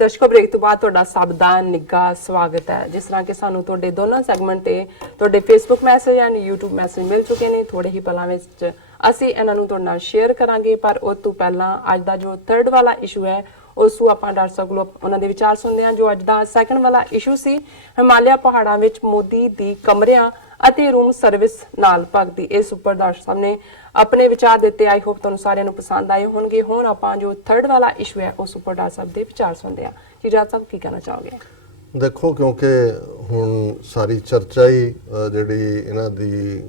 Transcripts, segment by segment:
ਦਰਸ਼ਕੋ break ਤੋਂ ਬਾਅਦ ਤੁਹਾਡਾ ਸਭ ਦਾ ਨਿੱਘਾ ਸਵਾਗਤ ਹੈ। ਜਿਸ ਤਰ੍ਹਾਂ ਕਿ ਸਾਨੂੰ ਤੁਹਾਡੇ ਦੋਨਾਂ ਸੈਗਮੈਂਟ ਤੇ ਤੁਹਾਡੇ Facebook message and YouTube message ਮਿਲ ਚੁੱਕੇ ਨੇ। ਥੋੜੇ ਹੀ ਪਲਾਂ ਵਿੱਚ ਅਸੀਂ ਇਹਨਾਂ ਨੂੰ ਤੁਹਾਡੇ ਨਾਲ ਸ਼ੇਅਰ ਕਰਾਂਗੇ, ਪਰ ਉਸ ਤੋਂ ਪਹਿਲਾਂ ਅੱਜ ਦਾ ਜੋ ਥਰਡ ਵਾਲਾ ਇਸ਼ੂ ਹੈ ਉਸ ਨੂੰ ਆਪਾਂ ਡਾਕਟਰ ਸਾਹਿਬ ਕੋਲੋਂ ਉਹਨਾਂ ਦੇ ਵਿਚਾਰ ਸੁਣਦੇ ਹਾਂ। ਜੋ ਅੱਜ ਦਾ ਸੈਕੰਡ ਵਾਲਾ ਇਸ਼ੂ ਸੀ, ਹਿਮਾਲਿਆ ਪਹਾੜਾਂ ਵਿੱਚ ਮੋਦੀ ਦੀ ਕਮਰਿਆਂ ਅਤੇ ਰੂਮ ਸਰਵਿਸ ਨਾਲ ਭਗਤੀ। ਇਸ ਉੱਪਰ ਡਾਕਟਰ ਸਾਹਿਬ ਨੇ ਆਪਣੇ ਵਿਚਾਰ ਦਿੱਤੇ। ਆਈ ਹੋਪ ਤੁਹਾਨੂੰ ਸਾਰਿਆਂ ਨੂੰ ਪਸੰਦ ਆਏ ਹੋਣਗੇ। ਹੁਣ ਆਪਾਂ ਜੋ ਥਰਡ ਵਾਲਾ ਇਸ਼ੂ ਹੈ ਉਸ ਉੱਪਰ ਡਾਕਟਰ ਸਾਹਿਬ ਦੇ ਵਿਚਾਰ ਸੁਣਦੇ ਹਾਂ। ਜੀ ਡਾਕਟਰ ਸਾਹਿਬ ਕੀ ਕਹਿਣਾ ਚਾਹੋਗੇ? ਦੇਖੋ, ਕਿਉਂਕਿ ਹੁਣ ਸਾਰੀ ਚਰਚਾ ਹੀ ਜਿਹੜੀ ਇਹਨਾਂ ਦੀ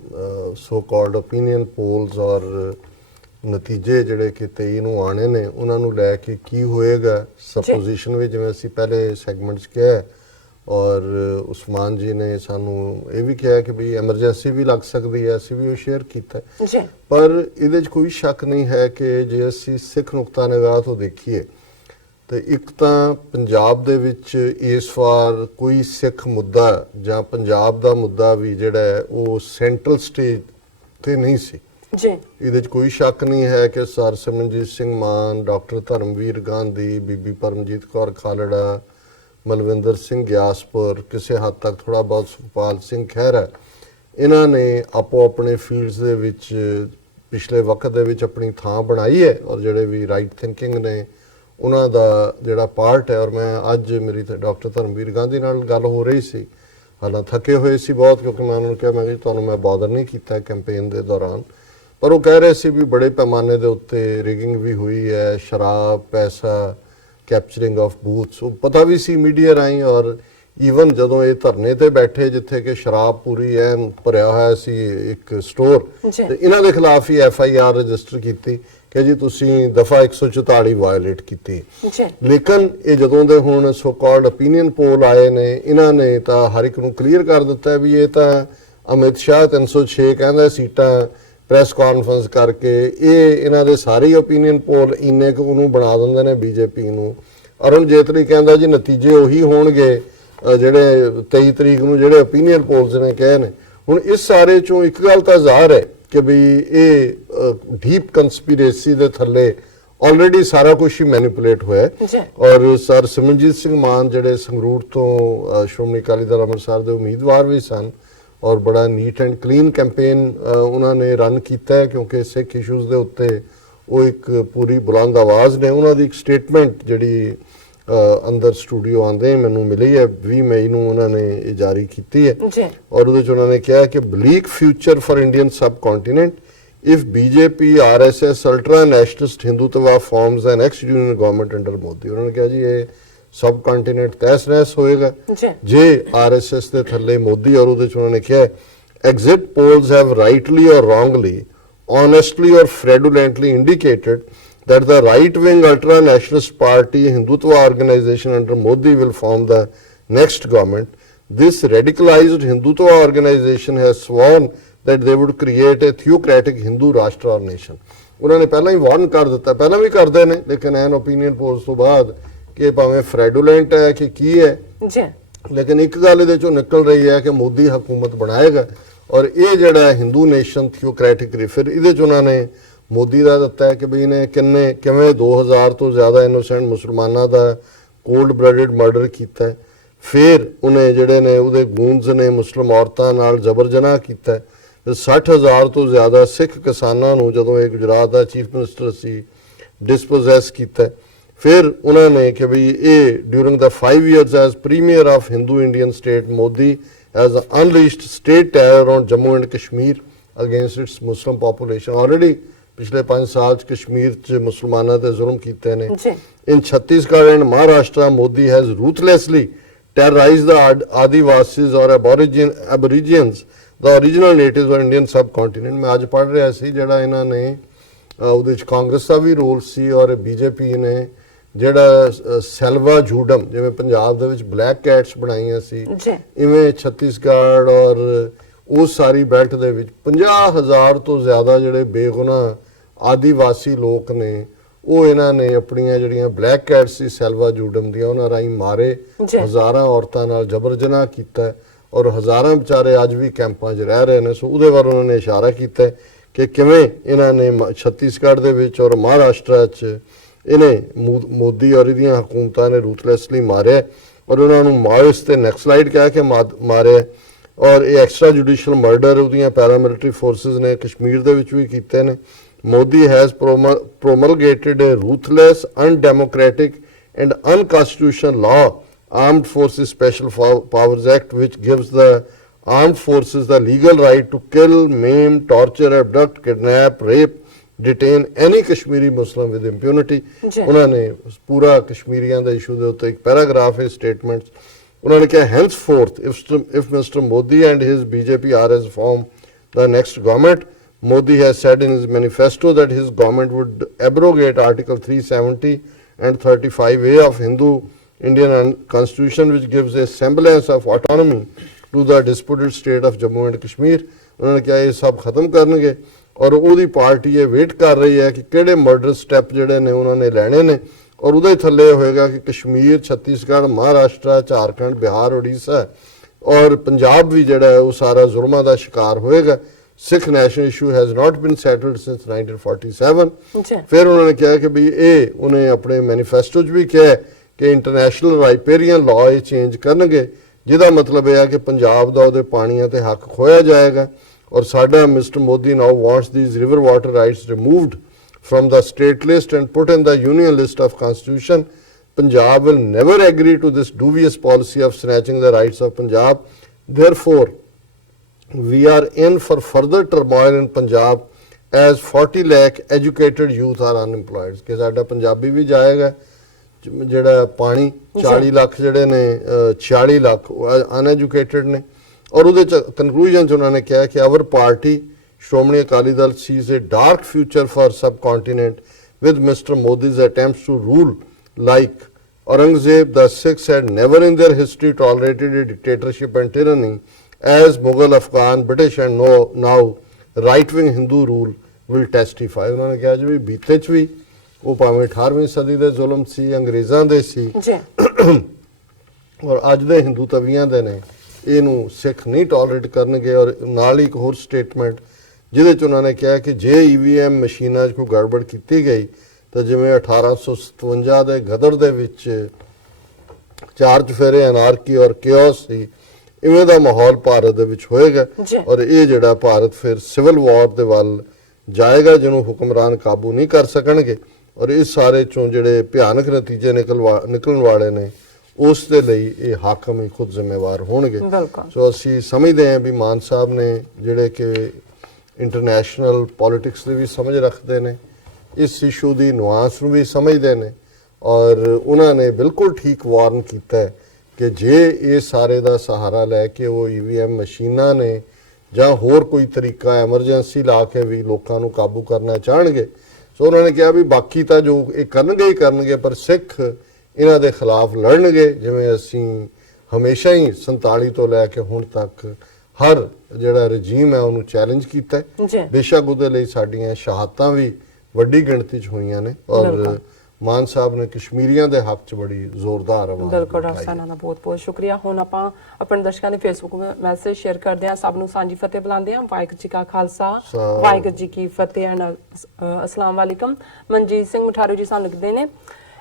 ਸੋ ਕਾਲਡ ਓਪੀਨੀਅਨ ਪੋਲਸ ਔਰ ਨਤੀਜੇ ਜਿਹੜੇ ਕਿ 23 ਨੂੰ ਆਣੇ ਨੇ ਉਹਨਾਂ ਨੂੰ ਲੈ ਕੇ ਕੀ ਹੋਏਗਾ ਸਪੋਜੀਸ਼ਨ ਵੀ, ਜਿਵੇਂ ਅਸੀਂ ਪਹਿਲੇ ਸੈਗਮੈਂਟਸ ਕਿਹਾ ਔਰ ਉਸਮਾਨ ਜੀ ਨੇ ਸਾਨੂੰ ਇਹ ਵੀ ਕਿਹਾ ਕਿ ਵੀ ਐਮਰਜੈਂਸੀ ਵੀ ਲੱਗ ਸਕਦੀ ਹੈ, ਅਸੀਂ ਵੀ ਉਹ ਸ਼ੇਅਰ ਕੀਤਾ। ਪਰ ਇਹਦੇ 'ਚ ਕੋਈ ਸ਼ੱਕ ਨਹੀਂ ਹੈ ਕਿ ਜੇ ਅਸੀਂ ਸਿੱਖ ਨੁਕਤਾ ਨਿਗਾਹ ਤੋਂ ਦੇਖੀਏ ਤੇ ਇੱਕ ਤਾਂ ਪੰਜਾਬ ਦੇ ਵਿੱਚ ਇਸ ਵਾਰ ਕੋਈ ਸਿੱਖ ਮੁੱਦਾ ਜਾਂ ਪੰਜਾਬ ਦਾ ਮੁੱਦਾ ਵੀ ਜਿਹੜਾ ਹੈ ਉਹ ਸੈਂਟਰਲ ਸਟੇਜ ਤੇ ਨਹੀਂ ਸੀ। ਇਹਦੇ 'ਚ ਕੋਈ ਸ਼ੱਕ ਨਹੀਂ ਹੈ ਕਿ ਸਰ ਸਿਮਰਨਜੀਤ ਸਿੰਘ ਮਾਨ, ਡਾਕਟਰ ਧਰਮਵੀਰ ਗਾਂਧੀ, ਬੀਬੀ ਪਰਮਜੀਤ ਕੌਰ ਖਾਲੜਾ, ਮਲਵਿੰਦਰ ਸਿੰਘ ਗਿਆਸਪੁਰ, ਕਿਸੇ ਹੱਦ ਤੱਕ ਥੋੜਾ ਬਹੁਤ ਸੁਖਪਾਲ ਸਿੰਘ ਖਹਿਰਾ, ਇਹਨਾਂ ਨੇ ਆਪੋ ਆਪਣੇ ਫੀਲਡਸ ਦੇ ਵਿੱਚ ਪਿਛਲੇ ਵਕਤ ਦੇ ਵਿੱਚ ਆਪਣੀ ਥਾਂ ਬਣਾਈ ਹੈ ਔਰ ਜਿਹੜੇ ਵੀ ਰਾਈਟ ਥਿੰਕਿੰਗ ਨੇ ਉਹਨਾਂ ਦਾ ਜਿਹੜਾ ਪਾਰਟ ਹੈ। ਔਰ ਮੈਂ ਅੱਜ ਮੇਰੀ ਤੇ ਡਾਕਟਰ ਧਰਮਵੀਰ ਗਾਂਧੀ ਨਾਲ ਗੱਲ ਹੋ ਰਹੀ ਸੀ, ਹਾਲਾਂ ਥੱਕੇ ਹੋਏ ਸੀ ਬਹੁਤ, ਕਿਉਂਕਿ ਮੈਂ ਉਹਨਾਂ ਨੂੰ ਕਿਹਾ ਮੈਂ ਕਿ ਤੁਹਾਨੂੰ ਮੈਂ ਬਾਦਰ ਨਹੀਂ ਕੀਤਾ ਕੈਂਪੇਨ ਦੇ ਦੌਰਾਨ, ਪਰ ਉਹ ਕਹਿ ਰਹੇ ਸੀ ਵੀ ਬੜੇ ਪੈਮਾਨੇ ਦੇ ਉੱਤੇ ਰਿਗਿੰਗ ਵੀ ਹੋਈ ਹੈ, ਸ਼ਰਾਬ, ਪੈਸਾ, ਕੈਪਚਰਿੰਗ ਆਫ ਬੂਥਸ, ਉਹ ਪਤਾ ਵੀ ਸੀ ਮੀਡੀਆ ਰਾਹੀਂ। ਔਰ ਈਵਨ ਜਦੋਂ ਇਹ ਧਰਨੇ ਤੇ ਬੈਠੇ ਜਿੱਥੇ ਕਿ ਸ਼ਰਾਬ ਪੂਰੀ ਐਨ ਭਰਿਆ ਹੋਇਆ ਸੀ ਇੱਕ ਸਟੋਰ, ਤੇ ਇਹਨਾਂ ਦੇ ਖਿਲਾਫ ਹੀ FIR ਰਜਿਸਟਰ ਕੀਤੀ ਕਿ ਜੀ ਤੁਸੀਂ ਦਫਾ 144 ਵਾਇਓਲੇਟ ਕੀਤੀ। ਲੇਕਿਨ ਇਹ ਜਦੋਂ ਦੇ ਹੁਣ ਸੋ ਕਾਲਡ ਓਪੀਨੀਅਨ ਪੋਲ ਆਏ ਨੇ, ਇਹਨਾਂ ਨੇ ਤਾਂ ਹਰ ਇੱਕ ਨੂੰ ਕਲੀਅਰ ਕਰ ਦਿੱਤਾ ਵੀ ਇਹ ਤਾਂ ਅਮਿਤ ਸ਼ਾਹ 306 ਕਹਿੰਦਾ ਸੀਟਾਂ ਪ੍ਰੈਸ ਕਾਨਫਰੰਸ ਕਰਕੇ, ਇਹ ਇਹਨਾਂ ਦੇ ਸਾਰੇ ਓਪੀਨੀਅਨ ਪੋਲ ਇੰਨੇ ਕੁ ਉਹਨੂੰ ਬਣਾ ਦਿੰਦੇ ਨੇ ਬੀਜੇਪੀ ਨੂੰ। ਅਰੁਣ ਜੇਤਲੀ ਕਹਿੰਦਾ ਜੀ ਨਤੀਜੇ ਉਹੀ ਹੋਣਗੇ ਜਿਹੜੇ 23 ਤਰੀਕ ਨੂੰ ਜਿਹੜੇ ਓਪੀਨੀਅਨ ਪੋਲਸ ਨੇ ਕਹੇ ਨੇ। ਹੁਣ ਇਸ ਸਾਰੇ ਚੋਂ ਇੱਕ ਗੱਲ ਤਾਂ ਜ਼ਾਹਰ ਹੈ ਕਿ ਵੀ ਇਹ ਡੀਪ ਕੰਸਪੀਰੇਸੀ ਦੇ ਥੱਲੇ ਆਲਰੇਡੀ ਸਾਰਾ ਕੁਝ ਹੀ ਮੈਨੀਪੂਲੇਟ ਹੋਇਆ। ਔਰ ਸਰ ਸਿਮਰਨਜੀਤ ਸਿੰਘ ਮਾਨ ਜਿਹੜੇ ਸੰਗਰੂਰ ਤੋਂ ਸ਼੍ਰੋਮਣੀ ਅਕਾਲੀ ਦਲ ਅੰਮ੍ਰਿਤਸਰ ਦੇ ਉਮੀਦਵਾਰ ਵੀ ਸਨ ਔਰ ਬੜਾ ਨੀਟ ਐਂਡ ਕਲੀਨ ਕੈਂਪੇਨ ਉਹਨਾਂ ਨੇ ਰਨ ਕੀਤਾ ਹੈ, ਕਿਉਂਕਿ ਸਿੱਖ ਇਸ਼ੂਜ਼ ਦੇ ਉੱਤੇ ਉਹ ਇੱਕ ਪੂਰੀ ਬੁਲੰਦ ਆਵਾਜ਼ ਨੇ। ਉਹਨਾਂ ਦੀ ਇੱਕ ਸਟੇਟਮੈਂਟ ਜਿਹੜੀ ਅੰਦਰ ਸਟੂਡੀਓ ਆਉਂਦੇ ਮੈਨੂੰ ਮਿਲੀ ਹੈ 20 ਮਈ ਨੂੰ ਉਹਨਾਂ ਨੇ ਇਹ ਜਾਰੀ ਕੀਤੀ ਹੈ ਔਰ ਉਹਦੇ 'ਚ ਉਹਨਾਂ ਨੇ ਕਿਹਾ ਕਿ bleak future for Indian subcontinent if BJP, RSS, ultra nationalist Hindutva forms an ex-union government under Modi। ਉਹਨਾਂ ਨੇ ਕਿਹਾ ਜੀ ਇਹ ਸਬ ਕੰਟੀਨੈਂਟ ਤਹਿਸ-ਨਹਿਸ ਹੋਏਗਾ ਜੇ RSS ਦੇ ਥੱਲੇ ਮੋਦੀ। ਔਰ ਉਹਦੇ 'ਚ ਉਹਨਾਂ ਨੇ ਕਿਹਾ exit polls have rightly or wrongly, honestly or fraudulently indicated that the right-wing ultra-nationalist party Hindutva organization under Modi will form the next government. This radicalized Hindutva organization has sworn that they would create a theocratic Hindu Rashtra or nation। ਉਹਨਾਂ ਨੇ ਪਹਿਲਾਂ ਹੀ ਵਾਰਨ ਕਰ ਦਿੱਤਾ, ਪਹਿਲਾਂ ਵੀ ਕਰਦੇ ਨੇ, ਲੇਕਿਨ ਐਨ opinion polls ਤੋਂ ਬਾਅਦ ਕਿ ਭਾਵੇਂ ਫਰੈਡੂਲੈਂਟ ਹੈ ਕਿ ਕੀ ਹੈ, ਲੇਕਿਨ ਇੱਕ ਗੱਲ ਇਹਦੇ ਚੋਂ ਨਿਕਲ ਰਹੀ ਹੈ ਕਿ ਮੋਦੀ ਹਕੂਮਤ ਬਣਾਏਗਾ ਔਰ ਇਹ ਜਿਹੜਾ ਹਿੰਦੂ ਨੇਸ਼ਨ ਥਿਓਕ੍ਰੈਟਿਕ ਰਿਫਰ ਇਹਦੇ 'ਚ ਉਹਨਾਂ ਨੇ ਮੋਦੀ ਦਾ ਦਿੱਤਾ ਹੈ ਕਿ ਬਈ ਇਹਨੇ ਕਿਵੇਂ 2000 ਤੋਂ ਜ਼ਿਆਦਾ ਇਨੋਸੈਂਟ ਮੁਸਲਮਾਨਾਂ ਦਾ ਕੋਲਡ ਬਲੱਡਡ ਮਰਡਰ ਕੀਤਾ। ਫਿਰ ਉਹਨੇ ਜਿਹੜੇ ਨੇ ਉਹਦੇ ਗੂੰਜ ਨੇ ਮੁਸਲਿਮ ਔਰਤਾਂ ਨਾਲ ਜਬਰ ਜਨਾਹ ਕੀਤਾ। 60,000 ਤੋਂ ਜ਼ਿਆਦਾ ਸਿੱਖ ਕਿਸਾਨਾਂ ਨੂੰ ਜਦੋਂ ਇਹ ਗੁਜਰਾਤ ਦਾ ਚੀਫ ਮਿਨਿਸਟਰ ਸੀ ਡਿਸਪੋਜ਼ੈਸ ਕੀਤਾ। ਫਿਰ ਉਹਨਾਂ ਨੇ ਕਿ ਬਈ ਇਹ ਡਿਊਰਿੰਗ ਦਾ 5 years as premier of Hindu Indian state Modi has unleashed state terror on Jammu and Kashmir against its Muslim population. Already ਪਿਛਲੇ 5 ਸਾਲ 'ਚ ਕਸ਼ਮੀਰ 'ਚ ਮੁਸਲਮਾਨਾਂ ਤੇ ਜ਼ੁਲਮ ਕੀਤੇ ਨੇ। In Chhattisgarh and Maharashtra Modi has ruthlessly terrorized the Adivasis or Aborigines, the original natives of Indian subcontinent। ਮੈਂ ਅੱਜ ਪੜ੍ਹ ਰਿਹਾ ਸੀ ਜਿਹੜਾ ਇਹਨਾਂ ਨੇ ਉਹਦੇ 'ਚ ਕਾਂਗਰਸ ਦਾ ਵੀ ਰੋਲ ਸੀ ਔਰ BJP ਨੇ ਜਿਹੜਾ ਸੈਲਵਾ ਝੂਡਮ ਜਿਵੇਂ ਪੰਜਾਬ ਦੇ ਵਿੱਚ ਬਲੈਕ ਕੈਟਸ ਬਣਾਈਆਂ ਸੀ, ਇਵੇਂ ਛੱਤੀਸਗੜ੍ਹ ਔਰ ਉਸ ਸਾਰੀ ਬੈਲਟ ਦੇ ਵਿੱਚ 50,000 ਤੋਂ ਜ਼ਿਆਦਾ ਜਿਹੜੇ ਬੇਗੁਨਾਹ ਆਦੀਵਾਸੀ ਲੋਕ ਨੇ ਉਹ ਇਹਨਾਂ ਨੇ ਆਪਣੀਆਂ ਜਿਹੜੀਆਂ ਬਲੈਕ ਕੈਟਸ ਸੀ ਸੈਲਵਾ ਜੂਡਮ ਦੀਆਂ ਉਹਨਾਂ ਰਾਹੀਂ ਮਾਰੇ। ਹਜ਼ਾਰਾਂ ਔਰਤਾਂ ਨਾਲ ਜਬਰ ਜਨਾਹ ਕੀਤਾ ਔਰ ਹਜ਼ਾਰਾਂ ਵਿਚਾਰੇ ਅੱਜ ਵੀ ਕੈਂਪਾਂ 'ਚ ਰਹਿ ਰਹੇ ਨੇ। ਸੋ ਉਹਦੇ ਬਾਰੇ ਉਹਨਾਂ ਨੇ ਇਸ਼ਾਰਾ ਕੀਤਾ ਕਿ ਕਿਵੇਂ ਇਹਨਾਂ ਨੇ ਛੱਤੀਸਗੜ੍ਹ ਦੇ ਵਿੱਚ ਔਰ ਮਹਾਰਾਸ਼ਟਰ 'ਚ ਇਹਨੇ ਮੋਦੀ ਔਰ ਇਹਦੀਆਂ ਹਕੂਮਤਾਂ ਨੇ ਰੂਥਲੈਸਲੀ ਮਾਰਿਆ ਔਰ ਉਹਨਾਂ ਨੂੰ ਮਾਓਇਸਟ ਤੇ ਨੈਕਸਲਾਈਟ ਕਹਿ ਕੇ ਮਾਰਿਆ ਔਰ ਇਹ ਐਕਸਟਰਾ ਜੁਡੀਸ਼ੀਅਲ ਮਰਡਰ ਉਹਦੀਆਂ ਪੈਰਾਮਿਲਟਰੀ ਫੋਰਸਿਸ ਨੇ ਕਸ਼ਮੀਰ ਦੇ ਵਿੱਚ ਵੀ ਕੀਤੇ ਨੇ। Modi has promulgated a ruthless, undemocratic and unconstitutional law, Armed Forces Special Powers Act, which gives the armed forces the legal right to kill, maim, torture, abduct, kidnap, rape, detain any Kashmiri Muslim with impunity. ਉਹਨਾਂ ਨੇ ਪੂਰਾ ਕਸ਼ਮੀਰੀਆਂ ਦੇ issue ਦੇ ਉੱਤੇ ਇੱਕ paragraph ਹੈ statements. ਉਹਨਾਂ ਨੇ ਕਿਹਾ henceforth if Mr. Modi and his BJP are as form the next government, Modi has said in his manifesto that his government would abrogate Article 370 and 35A of Hindu Indian Constitution, which gives a semblance of autonomy to the disputed state of Jammu and Kashmir. उन्होंने कहा ये सब खत्म करनगे और ਉਹਦੀ party ਇਹ wait ਕਰ ਰਹੀ ਹੈ ਕਿ ਕਿਹੜੇ ਮਰਡਰ ਸਟੈਪ ਜਿਹੜੇ ਨੇ ਉਹਨਾਂ ਨੇ ਲੈਣੇ ਨੇ ਔਰ ਉਹਦੇ ਥੱਲੇ ਹੋਏਗਾ ਕਿ ਕਸ਼ਮੀਰ, ਛੱਤੀਸਗੜ੍ਹ, ਮਹਾਰਾਸ਼ਟਰ, ਝਾਰਖੰਡ, ਬਿਹਾਰ, ਉੜੀਸਾ ਔਰ ਪੰਜਾਬ ਵੀ ਜਿਹੜਾ ਹੈ ਉਹ ਸਾਰਾ ਜ਼ੁਲਮਾਂ ਦਾ ਸ਼ਿਕਾਰ ਹੋਏਗਾ। Sikh national issue has not been settled since 1947. ਫਿਰ ਉਹਨਾਂ ਨੇ ਕਿਹਾ ਕਿ ਵੀ ਇਹ ਉਹਨੇ ਆਪਣੇ ਮੈਨੀਫੈਸਟੋ 'ਚ ਵੀ ਕਿਹਾ ਕਿ ਇੰਟਰਨੈਸ਼ਨਲ ਰਾਈਪੇਰੀਅਨ ਲਾਅ ਇਹ ਚੇਂਜ ਕਰਨਗੇ ਜਿਹਦਾ ਮਤਲਬ ਇਹ ਹੈ ਕਿ ਪੰਜਾਬ ਦਾ ਉਹਦੇ ਪਾਣੀਆਂ ਤੇ ਹੱਕ ਖੋਇਆ ਜਾਏਗਾ ਔਰ ਸਾਡਾ mister Modi now wants these river water rights removed from the state list and put in the union list of constitution. Punjab will never agree to this dubious policy of snatching the rights of Punjab. Therefore, we are in for further turmoil in Punjab as 40 lakh educated youth are unemployed. ਕਿ ਸਾਡਾ ਪੰਜਾਬੀ ਵੀ ਜਾਏਗਾ ਜਿਹੜਾ ਪਾਣੀ 40 ਲੱਖ ਜਿਹੜੇ ਨੇ 46 lakh uneducated ਨੇ ਔਰ ਉਹਦੇ ਚ ਕਨਕਲੂਜਨ ਚ ਉਹਨਾਂ ਨੇ ਕਿਹਾ ਕਿ our party Shromani Akali Dal sees a dark future for subcontinent with Mr. Modi's attempts to rule like Aurangzeb. The Sikhs had never in their history tolerated a dictatorship and tyranny as Mughal, Afghan, British and now right-wing Hindu rule will testify. ਉਹਨਾਂ ਨੇ ਕਿਹਾ ਜੀ ਬੀਤੇ ਚ ਵੀ ਉਹ ਭਾਵੇਂ 18ਵੀਂ ਸਦੀ ਦੇ ਜ਼ੁਲਮ ਸੀ, ਅੰਗਰੇਜ਼ਾਂ ਦੇ ਸੀ ਔਰ ਅੱਜ ਦੇ ਹਿੰਦੂ ਤਵੀਆਂ ਦੇ ਨੇ, ਇਹਨੂੰ ਸਿੱਖ ਨਹੀਂ ਟੋਲਰੇਟ ਕਰਨਗੇ। ਔਰ ਨਾਲ ਹੀ ਇੱਕ ਹੋਰ ਸਟੇਟਮੈਂਟ ਜਿਹਦੇ 'ਚ ਉਹਨਾਂ ਨੇ ਕਿਹਾ ਕਿ ਜੇ EVM ਮਸ਼ੀਨਾਂ 'ਚ ਕੋਈ ਗੜਬੜ ਕੀਤੀ ਗਈ ਤਾਂ ਜਿਵੇਂ 1857 ਦੇ ਗਦਰ ਦੇ ਵਿੱਚ 4 ਚੁਫੇਰੇ ਅਨਾਰਕੀ ਔਰ ਕਿਓਸ ਸੀ, ਇਵੇਂ ਦਾ ਮਾਹੌਲ ਭਾਰਤ ਦੇ ਵਿੱਚ ਹੋਏਗਾ ਔਰ ਇਹ ਜਿਹੜਾ ਭਾਰਤ ਫਿਰ ਸਿਵਲ ਵਾਰ ਦੇ ਵੱਲ ਜਾਏਗਾ ਜਿਹਨੂੰ ਹੁਕਮਰਾਨ ਕਾਬੂ ਨਹੀਂ ਕਰ ਸਕਣਗੇ ਔਰ ਇਸ ਸਾਰੇ 'ਚੋਂ ਜਿਹੜੇ ਭਿਆਨਕ ਨਤੀਜੇ ਨਿਕਲਣ ਵਾਲੇ ਨੇ ਉਸ ਦੇ ਲਈ ਇਹ ਹਾਕਮ ਹੀ ਖੁਦ ਜ਼ਿੰਮੇਵਾਰ ਹੋਣਗੇ। ਸੋ ਅਸੀਂ ਸਮਝਦੇ ਹਾਂ ਵੀ ਮਾਨ ਸਾਹਿਬ ਨੇ ਜਿਹੜੇ ਕਿ ਇੰਟਰਨੈਸ਼ਨਲ ਪੋਲਿਟਿਕਸ ਦੀ ਵੀ ਸਮਝ ਰੱਖਦੇ ਨੇ, ਇਸ ਇਸ਼ੂ ਦੀ ਨੁਆਂਸ ਨੂੰ ਵੀ ਸਮਝਦੇ ਨੇ ਔਰ ਉਹਨਾਂ ਨੇ ਬਿਲਕੁਲ ਠੀਕ ਵਾਰਨ ਕੀਤਾ ਕਿ ਜੇ ਇਹ ਸਾਰੇ ਦਾ ਸਹਾਰਾ ਲੈ ਕੇ ਉਹ EVM ਮਸ਼ੀਨਾਂ ਨੇ ਜਾਂ ਹੋਰ ਕੋਈ ਤਰੀਕਾ ਐਮਰਜੈਂਸੀ ਲਾ ਕੇ ਵੀ ਲੋਕਾਂ ਨੂੰ ਕਾਬੂ ਕਰਨਾ ਚਾਹਣਗੇ, ਸੋ ਉਹਨਾਂ ਨੇ ਕਿਹਾ ਵੀ ਬਾਕੀ ਤਾਂ ਜੋ ਇਹ ਕਰਨਗੇ ਹੀ ਕਰਨਗੇ ਪਰ ਸਿੱਖ ਇਹਨਾਂ ਦੇ ਖਿਲਾਫ ਲੜਨਗੇ ਜਿਵੇਂ ਅਸੀਂ ਹਮੇਸ਼ਾ ਹੀ 47 ਤੋਂ ਲੈ ਕੇ ਹੁਣ ਤੱਕ ਹਰ ਜਿਹੜਾ ਰਜੀਮ ਹੈ ਉਹਨੂੰ ਚੈਲੰਜ ਕੀਤਾ। ਬੇਸ਼ੱਕ ਉਹਦੇ ਲਈ ਸਾਡੀਆਂ ਸ਼ਹਾਦਤਾਂ ਵੀ ਵੱਡੀ ਗਿਣਤੀ 'ਚ ਹੋਈਆਂ ਨੇ ਔਰ ਮਾਨ ਸਾਹਿਬ ਨੇ ਕਸ਼ਮੀਰੀਆਂ ਦੇ ਹੱਕ 'ਚ ਬੜੀ ਜ਼ੋਰਦਾਰ ਆਵਾਜ਼। ਬਿਲਕੁਲ ਡਾਕਟਰ ਸਾਹਿਬ ਦਾ ਬਹੁਤ ਬਹੁਤ ਸ਼ੁਕਰੀਆ। ਹੁਣ ਆਪਾਂ ਆਪਣੇ ਦਰਸ਼ਕਾਂ ਦੇ ਫੇਸਬੁੱਕ ਮੈਸੇਜ ਸ਼ੇਅਰ ਕਰਦੇ ਹਾਂ, ਸਭ ਨੂੰ ਸਾਂਝੀ ਫਤਿਹ ਬੁਲਾਉਂਦੇ ਹਾਂ। ਵਾਹਿਗੁਰੂ ਜੀ ਕਾ ਖਾਲਸਾ, ਵਾਹਿਗੁਰੂ ਜੀ ਕੀ ਫਤਿਹ ਐਂਡ ਅਸਲਾਮ ਵਾਲੇਕਮ। ਮਨਜੀਤ ਸਿੰਘ ਮਠਾਰੂ ਜੀ ਸਾਨੂੰ ਲਿਖਦੇ ਨੇ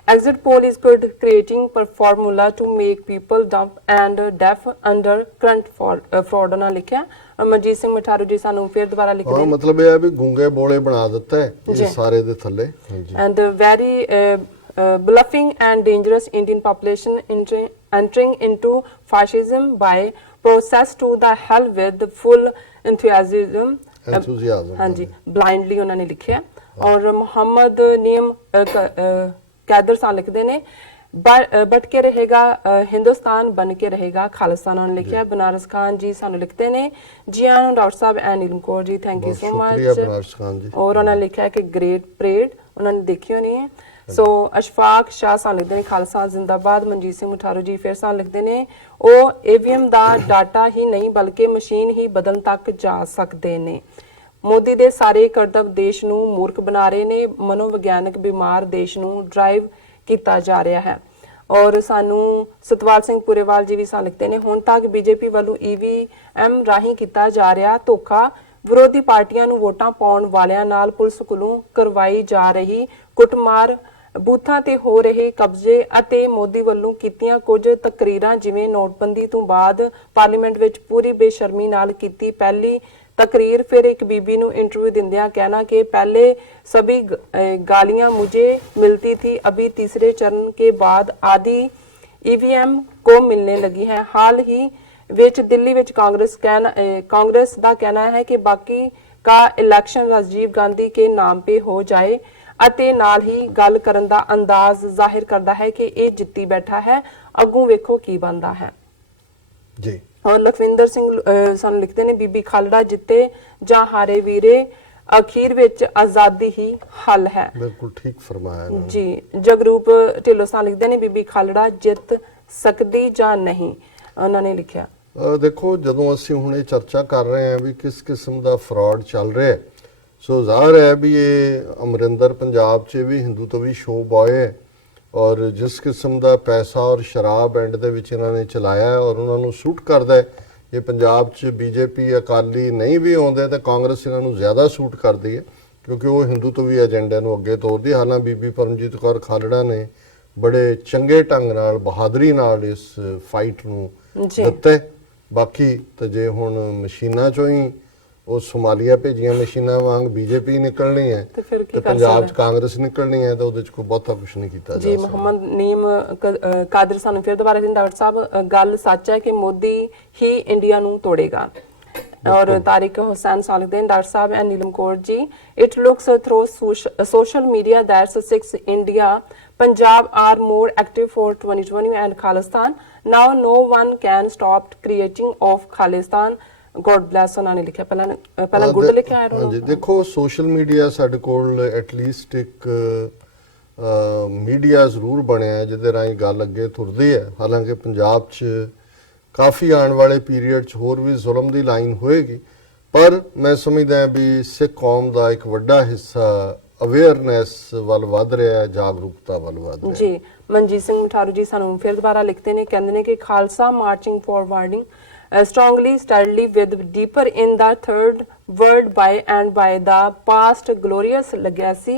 exit poll is good creating per formula to make people dumb and deaf under current fraud ਨਾਲ ਲਿਖਿਆ ਮਨਜੀਤ ਸਿੰਘ ਮਠਾਰੂ ਜੀ ਸਾਨੂੰ ਫਿਰ ਦੁਬਾਰਾ ਲਿਖਦੇ ਨੇ ਮਤਲਬ ਇਹ ਹੈ ਵੀ ਗੂੰਗੇ ਬੋਲੇ ਬਣਾ ਦਿੱਤਾ ਹੈ ਇਹ ਸਾਰੇ ਦੇ ਥੱਲੇ। and very bluffing and dangerous Indian population entering into fascism by process to the hell with full enthusiasm ਹਾਂਜੀ blindly ਉਹਨਾਂ ਨੇ ਲਿਖਿਆ। ਔਰ ਮੁਹੰਮਦ ਨੀਮ कैदर सा लिखते ने बट के रहेगा हिंदुस्तान बन के रहेगा खालिस्तान उन्होंने लिखा। बनारस खान जी सानू लिखते ने जी हाँ डॉक्टर साहब and Neelam Kaur ji thank you so much. और उन्होंने लिखा है कि ग्रेट परेड उन्होंने देखी होनी है। सो अशफाक शाह सानू लिखते हैं खालसा जिंदाबाद। मनजीत सिंह मुठारू जी फिर सानू लिखते हैं वो EVM का डाटा ही नहीं बल्कि मशीन ही बदलण तक जा सकते हैं। ਮੋਦੀ ਦੇ ਸਾਰੇ ਕਰਤੱਵ ਦੇਸ਼ ਨੂੰ ਮੂਰਖ ਬਣਾ ਰਹੇ ਨੇ, ਮਨੋਵਿਗਿਆਨਕ ਬਿਮਾਰ ਦੇਸ਼ ਨੂੰ ਡਰਾਈਵ ਕੀਤਾ ਜਾ ਰਿਹਾ ਹੈ। ਔਰ ਸਾਨੂੰ ਸਤਵਾਲ ਸਿੰਘ ਪੁਰੇਵਾਲ ਜੀ ਵੀ ਸਾਨੂੰ ਲਿਖਦੇ ਨੇ ਹੁਣ ਤੱਕ BJP ਵੱਲੋਂ EVM ਰਾਹੀਂ ਕੀਤਾ ਜਾ ਰਿਹਾ ਧੋਖਾ, ਵਿਰੋਧੀ ਪਾਰਟੀਆਂ ਨੂੰ ਵੋਟਾਂ ਪਾਉਣ ਵਾਲਿਆਂ ਨਾਲ ਪੁਲਿਸ ਕੋਲੋਂ ਕਰਵਾਈ ਜਾ ਰਹੀ ਕੁੱਟਮਾਰ ਬੂਥਾਂ ਤੇ ਹੋ ਰਹੇ ਕਬਜ਼ੇ ਅਤੇ ਮੋਦੀ ਵੱਲੋਂ ਕੀਤੀਆਂ ਕੁਝ ਤਕਰੀਰਾਂ, ਜਿਵੇਂ ਨੋਟਬੰਦੀ ਤੋਂ ਬਾਅਦ ਪਾਰਲੀਮੈਂਟ ਵਿੱਚ ਪੂਰੀ ਬੇਸ਼ਰਮੀ ਨਾਲ ਕੀਤੀ ਪਹਿਲੀ तकरीर, फिर एक बीबी नु इंटरव्यू दिंदिया कहना कि पहले सभी गालियां मुझे मिलती थी, अभी तीसरे चरण के बाद आधी EVM को मिलने लगी है। हाल ही विच दिल्ली विच कांग्रेस दा कहना है कि बाकी का इलेक्शन राजीव गांधी के नाम पे हो जाए ਅਤੇ ਨਾਲ ਹੀ ਗੱਲ ਕਰਨ ਦਾ ਅੰਦਾਜ਼ ਜ਼ਾਹਿਰ ਕਰਦਾ ਹੈ ਕਿ ਇਹ ਜਿੱਤੀ ਬੈਠਾ ਹੈ, ਅੱਗੋਂ ਵੇਖੋ ਕੀ ਬਣਦਾ ਹੈ ਜੀ। और लखविंदर सिंह ਸਾਨੂੰ ਲਿਖਦੇ ਨੇ ਬੀਬੀ ਖਾਲੜਾ ਜਿੱਤੇ ਜਾਂ ਹਾਰੇ ਵੀਰੇ, ਅਖੀਰ ਵਿੱਚ ਆਜ਼ਾਦੀ ਹੀ ਹੱਲ ਹੈ। ਬਿਲਕੁਲ ਠੀਕ ਫਰਮਾਇਆ ਜੀ। ਜਗਰੂਪ ਢਿੱਲੋਂ ਸਾਨੂੰ ਲਿਖਦੇ ਨੇ ਬੀਬੀ ਖਾਲੜਾ ਜਿੱਤ ਸਕਦੀ ਜਾਂ ਨਹੀਂ, ਉਹਨਾਂ ਨੇ ਲਿਖਿਆ। ਦੇਖੋ, ਜਦੋਂ ਅਸੀਂ ਹੁਣ ਇਹ ਚਰਚਾ ਕਰ ਰਹੇ ਹਾਂ ਵੀ ਕਿਸ ਕਿਸਮ ਦਾ ਫਰਾਡ ਚੱਲ ਰਿਹਾ ਹੈ, ਸੋ ਜ਼ਾਹਰ ਹੈ ਵੀ ਇਹ ਅਮਰਿੰਦਰ ਪੰਜਾਬ 'ਚ ਵੀ ਹਿੰਦੂਤਵੀ ਸ਼ੋ ਬॉय ਹੈ ਔਰ ਜਿਸ ਕਿਸਮ ਦਾ ਪੈਸਾ ਔਰ ਸ਼ਰਾਬ ਐਂਡ ਦੇ ਵਿੱਚ ਇਹਨਾਂ ਨੇ ਚਲਾਇਆ ਔਰ ਉਹਨਾਂ ਨੂੰ ਸੂਟ ਕਰਦਾ ਹੈ। ਇਹ ਪੰਜਾਬ 'ਚ ਬੀਜੇਪੀ ਅਕਾਲੀ ਨਹੀਂ ਵੀ ਆਉਂਦੇ ਤਾਂ ਕਾਂਗਰਸ ਇਹਨਾਂ ਨੂੰ ਜ਼ਿਆਦਾ ਸੂਟ ਕਰਦੀ ਹੈ ਕਿਉਂਕਿ ਉਹ ਹਿੰਦੂਤਵੀ ਏਜੰਡੇ ਨੂੰ ਅੱਗੇ ਤੋਰਦੀ। ਹਾਲਾਂ ਬੀਬੀ ਪਰਮਜੀਤ ਕੌਰ ਖਾਲੜਾ ਨੇ ਬੜੇ ਚੰਗੇ ਢੰਗ ਨਾਲ ਬਹਾਦਰੀ ਨਾਲ ਇਸ ਫਾਈਟ ਨੂੰ ਦਿੱਤਾ। ਬਾਕੀ ਤਾਂ ਜੇ ਹੁਣ ਮਸ਼ੀਨਾਂ 'ਚੋਂ ਹੀ ਉਹ ਸੋਮਾਲੀਆ ਭੇਜੀਆਂ ਮਸ਼ੀਨਾਂ ਵਾਂਗ ਬੀਜੇਪੀ ਨਿਕਲਣੀ ਹੈ ਤੇ ਪੰਜਾਬ 'ਚ ਕਾਂਗਰਸ ਨਿਕਲਣੀ ਹੈ ਤਾਂ ਉਹਦੇ 'ਚ ਕੋਈ ਬਹੁਤਾ ਕੁਝ ਨਹੀਂ ਕੀਤਾ ਜਾ ਸਕਦਾ। ਜੀ। ਮੁਹੰਮਦ ਨੀਮ ਕਾਦਰ ਸਾਨੂੰ ਫਿਰ ਦੁਬਾਰਾ ਦਿਨ ਡਾਕਟਰ ਸਾਹਿਬ, ਗੱਲ ਸੱਚ ਹੈ ਕਿ ਮੋਦੀ ਹੀ ਇੰਡੀਆ ਨੂੰ ਤੋੜੇਗਾ। ਔਰ ਤਾਰਿਕ Hussain ਸਾਲਿਕਦੇਨ doctor Sahib and Neelam Kaur ji, it looks through social media that's 6 India Punjab are more active for 2020 and Khalistan. Now no one can stop creating of Khalistan. God bless ਉਹਨਾਂ ਨੇ ਲਿਖਿਆ। ਪਹਿਲਾਂ ਗੁੱਡ ਲਿਖਿਆ ਹੈ। ਹਾਂਜੀ, ਦੇਖੋ ਸੋਸ਼ਲ ਮੀਡੀਆ ਸਾਡੇ ਕੋਲ ਐਟਲੀਸਟ ਇੱਕ ਮੀਡੀਆ ਜ਼ਰੂਰ ਬਣਿਆ ਜਿਹਦੇ ਰਾਹੀਂ ਗੱਲ ਅੱਗੇ ਤੁਰਦੀ ਹੈ। ਹਾਲਾਂਕਿ ਪੰਜਾਬ 'ਚ ਕਾਫੀ ਆਉਣ ਵਾਲੇ ਪੀਰੀਅਡ 'ਚ ਹੋਰ ਵੀ ਜ਼ੁਲਮ ਦੀ ਲਾਈਨ ਹੋਏਗੀ, ਪਰ ਮੈਂ ਸਮਝਦਾ ਵੀ ਸਿੱਖ ਕੌਮ ਦਾ ਇੱਕ ਵੱਡਾ ਹਿੱਸਾ ਅਵੇਅਰਨੈਸ ਵੱਲ ਵੱਧ ਰਿਹਾ ਹੈ, ਜਾਗਰੂਕਤਾ ਵੱਲ ਵੱਧ ਰਿਹਾ ਜੀ। ਮਨਜੀਤ ਸਿੰਘ ਮਠਾਰੂ ਜੀ ਸਾਨੂੰ ਫਿਰ ਦੁਬਾਰਾ ਲਿਖਦੇ ਨੇ, ਕਹਿੰਦੇ ਨੇ ਕਿ Khalsa ਮਾਰਚਿੰਗ ਫੋਰਵਰਡਿੰਗ strongly, steadily, with deeper in the third word by and by the past glorious legacy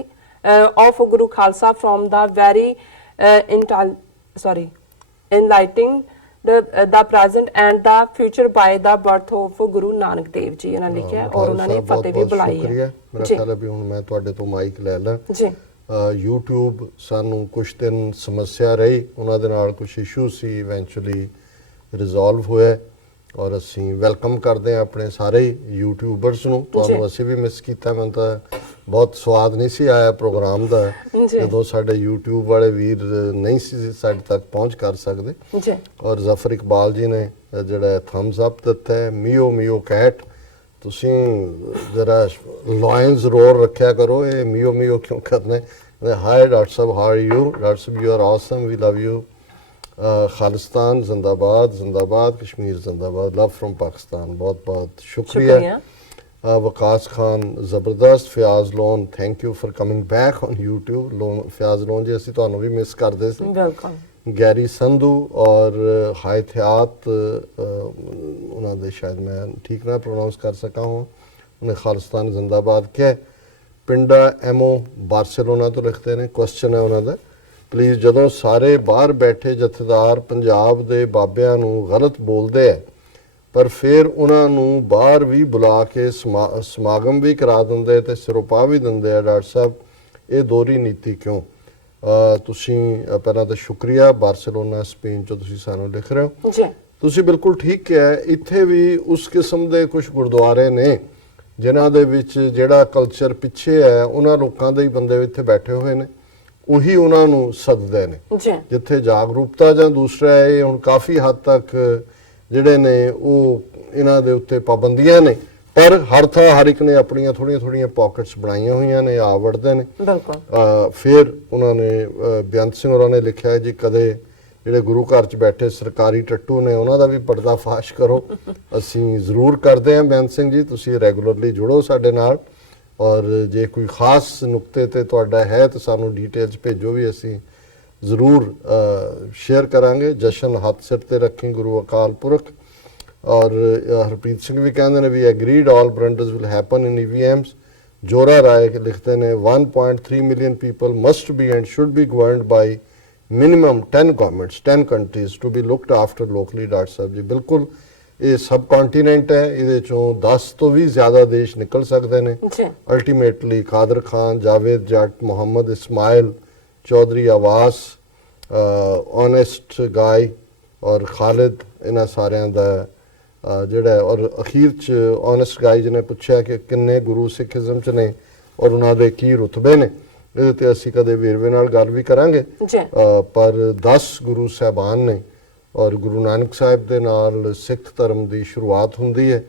of Guru Khalsa from the very enlightening the present and the future by the birth of Guru Nanak Dev ji ਉਹਨਾਂ ਨੇ ਲਿਖਿਆ ਔਰ ਉਹਨਾਂ ਨੇ ਫਤਿਹ ਵੀ ਬੁਲਾਈ ਹੈ। ਮੇਰਾ ਖਿਆਲ ਹੈ ਵੀ ਹੁਣ ਮੈਂ ਤੁਹਾਡੇ ਤੋਂ ਮਾਈਕ ਲੈ ਲਾਂ ਜੀ। YouTube ਸਾਨੂੰ ਕੁਝ ਦਿਨ ਸਮੱਸਿਆ ਰਹੀ, ਉਹਨਾਂ ਦੇ ਨਾਲ ਕੁਝ ਇਸ਼ੂ ਸੀ, ਇਵੈਂਚੁਅਲੀ ਰਿਜ਼ੋਲਵ ਹੋਇਆ ਔਰ ਅਸੀਂ ਵੈਲਕਮ ਕਰਦੇ ਹਾਂ ਆਪਣੇ ਸਾਰੇ ਯੂਟਿਊਬਰਸ ਨੂੰ। ਤੁਹਾਨੂੰ ਅਸੀਂ ਵੀ ਮਿਸ ਕੀਤਾ, ਮੈਨੂੰ ਤਾਂ ਬਹੁਤ ਸਵਾਦ ਨਹੀਂ ਸੀ ਆਇਆ ਪ੍ਰੋਗਰਾਮ ਦਾ ਜਦੋਂ ਸਾਡੇ YouTube ਵਾਲੇ ਵੀਰ ਨਹੀਂ ਸੀ ਸਾਡੇ ਤੱਕ ਪਹੁੰਚ ਕਰ ਸਕਦੇ। ਔਰ ਜ਼ਫਰ ਇਕਬਾਲ ਜੀ ਨੇ ਜਿਹੜਾ ਥੰਬਸ ਅਪ ਦਿੱਤਾ ਹੈ, ਮੀਓ ਮੀਓ ਕੈਟ, ਤੁਸੀਂ ਜਰਾ ਲਾਇਨਸ ਰੋਰ ਰੱਖਿਆ ਕਰੋ, ਇਹ ਮੀਓ ਮੀਓ ਕਿਉਂ ਕਰਨਾ ਹੈ। ਹਾਈ ਡਾਕਟਰ ਸਾਹਿਬ, ਹਾਊ ਆਰ ਯੂ? ਡਾਕਟਰ ਸਾਹਿਬ, you are awesome, we love you. Khalistan जिंदाबाद, जिंदाबाद कश्मीर जिंदाबाद, लव फ्रॉम पाकिस्तान, बहुत बहुत शुक्रिया। वकास खान ज़बरदस्त। Fayaz Lone, thank you for coming back on YouTube. Fayaz Lone ji असीं तुहानूं भी मिस करदे सी। गैरी संधू और हायथियात, उन्होंने शायद मैं ठीक ना प्रोनाउंस कर सका हूँ, उन्हें खालिस्तान जिंदाबाद क्या। पिंडा एमओ बार्सिलोना तो लिखते हैं, क्वेश्चन है उन्होंने, ਪਲੀਜ਼ ਜਦੋਂ ਸਾਰੇ ਬਾਹਰ ਬੈਠੇ ਜਥੇਦਾਰ ਪੰਜਾਬ ਦੇ ਬਾਬਿਆਂ ਨੂੰ ਗਲਤ ਬੋਲਦੇ ਹੈ ਪਰ ਫਿਰ ਉਹਨਾਂ ਨੂੰ ਬਾਹਰ ਵੀ ਬੁਲਾ ਕੇ ਸਮਾਗਮ ਵੀ ਕਰਾ ਦਿੰਦੇ ਤੇ ਸਿਰੋਪਾ ਵੀ ਦਿੰਦੇ ਆ, ਡਾਕਟਰ ਸਾਹਿਬ ਇਹ ਦੋਹਰੀ ਨੀਤੀ ਕਿਉਂ? ਤੁਸੀਂ ਪਹਿਲਾਂ ਤਾਂ ਸ਼ੁਕਰੀਆ, ਬਾਰਸੀਲੋਨਾ ਸਪੇਨ ਚੋਂ ਤੁਸੀਂ ਸਾਨੂੰ ਲਿਖ ਰਹੇ ਹੋ ਜੀ। ਤੁਸੀਂ ਬਿਲਕੁਲ ਠੀਕ ਕਿਹਾ, ਇੱਥੇ ਵੀ ਉਸ ਕਿਸਮ ਦੇ ਕੁਝ ਗੁਰਦੁਆਰੇ ਨੇ ਜਿਨ੍ਹਾਂ ਦੇ ਵਿੱਚ ਜਿਹੜਾ ਕਲਚਰ ਪਿੱਛੇ ਹੈ ਉਹਨਾਂ ਲੋਕਾਂ ਦੇ ਹੀ ਬੰਦੇ ਇੱਥੇ ਬੈਠੇ ਹੋਏ ਨੇ, ਉਹੀ ਉਹਨਾਂ ਨੂੰ ਸੱਦਦੇ ਨੇ ਜਿੱਥੇ ਜਾਗਰੂਕਤਾ ਜਾਂ ਦੂਸਰਾ ਇਹ ਹੁਣ ਕਾਫੀ ਹੱਦ ਤੱਕ ਜਿਹੜੇ ਨੇ ਉਹ ਇਹਨਾਂ ਦੇ ਉੱਤੇ ਪਾਬੰਦੀਆਂ ਨੇ, ਪਰ ਹਰ ਥਾਂ ਹਰ ਇੱਕ ਨੇ ਆਪਣੀਆਂ ਥੋੜੀਆਂ ਪਾਕਟਸ ਬਣਾਈਆਂ ਹੋਈਆਂ ਨੇ, ਆ ਵੜਦੇ ਨੇ। ਫਿਰ ਉਹਨਾਂ ਨੇ ਬੇਅੰਤ ਸਿੰਘ ਹੋਰਾਂ ਨੇ ਲਿਖਿਆ ਜੀ, ਕਦੇ ਜਿਹੜੇ ਗੁਰੂ ਘਰ 'ਚ ਬੈਠੇ ਸਰਕਾਰੀ ਟੱਟੂ ਨੇ ਉਹਨਾਂ ਦਾ ਵੀ ਪਰਦਾ ਫਾਸ਼ ਕਰੋ। ਅਸੀਂ ਜ਼ਰੂਰ ਕਰਦੇ ਹਾਂ ਬੇਅੰਤ ਸਿੰਘ ਜੀ, ਤੁਸੀਂ ਰੈਗੂਲਰਲੀ ਜੁੜੋ ਸਾਡੇ ਨਾਲ ਔਰ ਜੇ ਕੋਈ ਖਾਸ ਨੁਕਤੇ ਤੇ ਤੁਹਾਡਾ ਹੈ ਤਾਂ ਸਾਨੂੰ ਡਿਟੇਲਸ ਭੇਜੋ, ਵੀ ਅਸੀਂ ਜ਼ਰੂਰ ਸ਼ੇਅਰ ਕਰਾਂਗੇ। ਜਸ਼ਨ ਹੱਥ ਸਿਰ ਤੇ ਰੱਖੀ ਗੁਰੂ ਅਕਾਲ ਪੁਰਖ। ਔਰ ਹਰਪ੍ਰੀਤ ਸਿੰਘ ਵੀ ਕਹਿੰਦੇ ਨੇ ਵੀ agreed all blunders will happen in EVMs, Jora Rai ਲਿਖਦੇ ਨੇ 1.3 million people must be and should be governed by minimum 10 governments 10 countries to be looked after locally। Doctor Sahib ji ਬਿਲਕੁਲ ਇਹ ਸਬ ਕੰਟੀਨੈਂਟ ਹੈ, ਇਹਦੇ ਚੋਂ 10 ਤੋਂ ਵੀ ਜ਼ਿਆਦਾ ਦੇਸ਼ ਨਿਕਲ ਸਕਦੇ ਨੇ ਅਲਟੀਮੇਟਲੀ। ਕਾਦਰ ਖਾਨ, ਜਾਵੇਦ ਜੱਟ, ਮੁਹੰਮਦ ਇਸਮਾਇਲ ਚੌਧਰੀ, ਆਵਾਸ, ਓਨੈਸਟ ਗਾਈ ਔਰ ਖਾਲਿਦ, ਇਹਨਾਂ ਸਾਰਿਆਂ ਦਾ ਜਿਹੜਾ। ਔਰ ਅਖੀਰ ਚ ਓਨੈਸਟ ਗਾਈ ਜੀ ਨੇ ਪੁੱਛਿਆ ਕਿ ਕਿੰਨੇ ਗੁਰੂ ਸਿੱਖੀਜ਼ਮ ਚ ਨੇ ਔਰ ਉਹਨਾਂ ਦੇ ਕੀ ਰੁਤਬੇ ਨੇ। ਇਹਦੇ ਤੇ ਅਸੀਂ ਕਦੇ ਵੇਰਵੇ ਨਾਲ ਗੱਲ ਵੀ ਕਰਾਂਗੇ, ਪਰ 10 ਗੁਰੂ ਸਾਹਿਬਾਨ ਨੇ ਔਰ ਗੁਰੂ ਨਾਨਕ ਸਾਹਿਬ ਦੇ ਨਾਲ ਸਿੱਖ ਧਰਮ ਦੀ ਸ਼ੁਰੂਆਤ ਹੁੰਦੀ ਹੈ।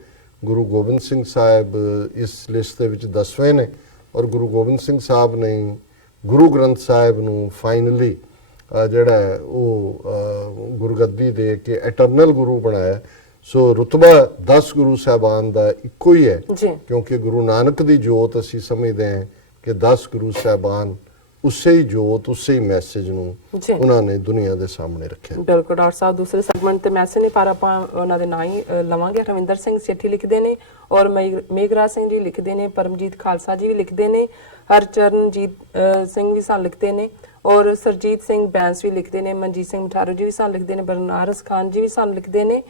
ਗੁਰੂ ਗੋਬਿੰਦ ਸਿੰਘ ਸਾਹਿਬ ਇਸ ਲਿਸਟ ਦੇ ਵਿੱਚ 10ਵੇਂ ਨੇ ਔਰ ਗੁਰੂ ਗੋਬਿੰਦ ਸਿੰਘ ਸਾਹਿਬ ਨੇ ਗੁਰੂ ਗ੍ਰੰਥ ਸਾਹਿਬ ਨੂੰ ਫਾਈਨਲੀ ਜਿਹੜਾ ਉਹ ਗੁਰਗੱਦੀ ਦੇ ਕੇ ਐਟਰਨਲ ਗੁਰੂ ਬਣਾਇਆ। ਸੋ ਰੁਤਬਾ 10 ਗੁਰੂ ਸਾਹਿਬਾਨ ਦਾ ਇੱਕੋ ਹੀ ਹੈ, ਕਿਉਂਕਿ ਗੁਰੂ ਨਾਨਕ ਦੀ ਜੋਤ ਅਸੀਂ ਸਮਝਦੇ ਹਾਂ ਕਿ 10 ਗੁਰੂ ਸਾਹਿਬਾਨ ਉਸੇ ਹੀ ਜੋਤ, ਉਸੇ ਹੀ ਮੈਸੇਜ ਨੂੰ ਉਹਨਾਂ ਨੇ ਦੁਨੀਆ ਦੇ ਸਾਹਮਣੇ ਰੱਖਿਆ। ਬਿਲਕੁਲ ਡਾਕਟਰ ਸਾਹਿਬ, ਦੂਸਰੇ ਸੈਗਮੈਂਟ ਤੇ ਮੈਸੇਜ ਨੇ ਪਰ ਆਪਾਂ ਉਹਨਾਂ ਦੇ ਨਾਂ ਹੀ ਲਵਾਂਗੇ। ਰਵਿੰਦਰ ਸਿੰਘ ਸੇਠੀ ਲਿਖਦੇ ਨੇ ਔਰ ਮੇਘਰਾਜ ਸਿੰਘ ਜੀ ਲਿਖਦੇ ਨੇ, ਪਰਮਜੀਤ ਖਾਲਸਾ ਜੀ ਵੀ ਲਿਖਦੇ ਨੇ, ਹਰਚਰਨਜੀਤ ਸਿੰਘ ਵੀ ਸਾਨੂੰ ਲਿਖਦੇ ਨੇ ਔਰ ਸਰਜੀਤ ਸਿੰਘ ਬੈਂਸ ਵੀ ਲਿਖਦੇ ਨੇ, ਮਨਜੀਤ ਸਿੰਘ ਮਠਾਰੂ ਜੀ ਵੀ ਸਾਨੂੰ ਲਿਖਦੇ ਨੇ, ਬਰਨਾਰਸ ਖਾਨ ਜੀ ਵੀ ਸਾਨੂੰ ਲਿਖਦੇ ਨੇ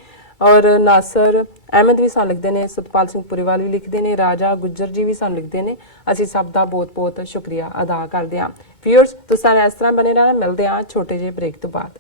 ਔਰ ਨਾਸਰ ਅਹਿਮਦ ਵੀ ਸਾਨੂੰ ਲਿਖਦੇ ਨੇ, ਸਤਪਾਲ ਸਿੰਘ ਪੁਰੀਵਾਲ ਵੀ ਲਿਖਦੇ ਨੇ, ਰਾਜਾ ਗੁੱਜਰ ਜੀ ਵੀ ਸਾਨੂੰ ਲਿਖਦੇ ਨੇ। ਅਸੀਂ ਸਭ ਦਾ ਬਹੁਤ-ਬਹੁਤ ਸ਼ੁਕਰੀਆ ਅਦਾ ਕਰਦੇ ਹਾਂ। ਵੀਅਰਸ ਤੁਸੀਂ ਇਸ ਤਰ੍ਹਾਂ ਬਣੇ ਰਹਿਣਾ, ਮਿਲਦੇ ਹਾਂ ਛੋਟੇ ਜਿਹੇ ਬ੍ਰੇਕ ਤੋਂ ਬਾਅਦ।